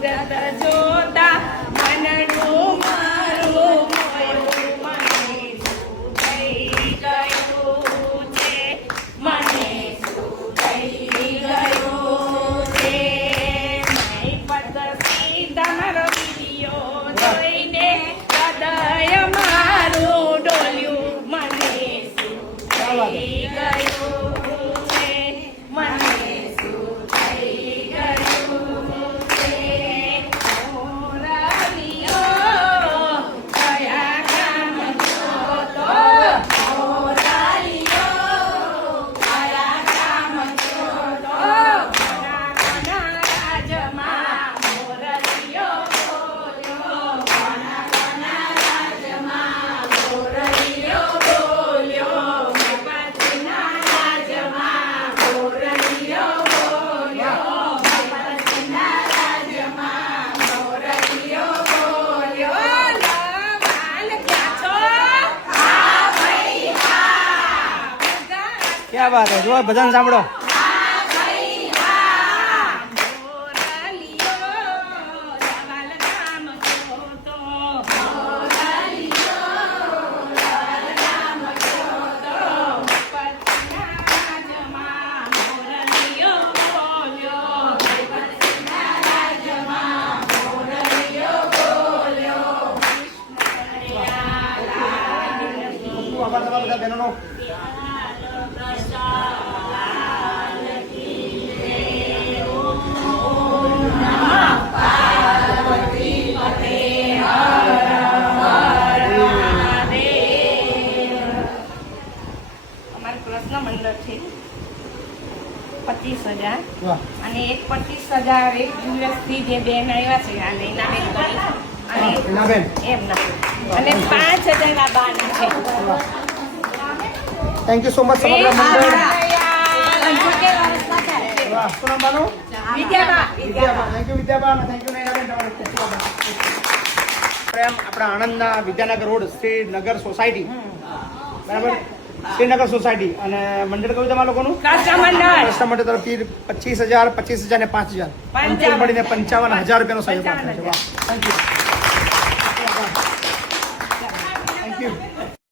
મુહૂર્ત જોતા મનડું મારું મોયું મને શું થઈ ગયું છે મને શું થઈ ગયું છે મારી પદ્ધતિ તમારો વિડિયો જોઈને હૃદય મારું ડોલ્યું મને શું થઈ ગયું છે મને શું થઈ ગયું છે મોરારિયો કયા કામ જોતો મોરારિયો કયા કામ જોતો કોના રાજમાં મોરારિયો બોલ્યો કોના રાજમાં મોરારિયો બોલ્યો પતિના રાજમાં મોરારિયો બોલ્યો પતિના રાજમાં મોરારિયો બોલ્યો લાલ ક્યાં છો હા ભાઈ હા ક્યાં વાત હે જો ભજન સાંભળો આભાર તમારા બધા બહેનોનો અમારું કૃષ્ણ મંડળ છે 25,000 વાહ અને એક 25,000 એક દિવસથી જે બેન આવ્યા છે આ નૈનાબેન કરી અને હિનાબેન એમના અને 5,000 આ બાના છે થેન્ક યુ સો મચ સમગ્ર મંડળ વાહ શું નામ બાનું વિદ્યાબા થેન્ક યુ વિદ્યાબા અને થેન્ક યુ નૈનાબેન તમારો ખૂબ ખૂબ આભાર આપણે આપણા આણંદના વિદ્યાનગર રોડ શ્રીનગર સોસાયટી બરાબર શ્રીનગર સોસાયટી અને મંડળ કયું તમારા લોકોનું કૃષ્ણ મંડળ કસ્ટમર તરફથી 25,000 25,000 ને 5,000 પંચાવન. મળીને 55,000 રૂપિયાનો સહયોગ આપે છે વાહ થેન્ક યુ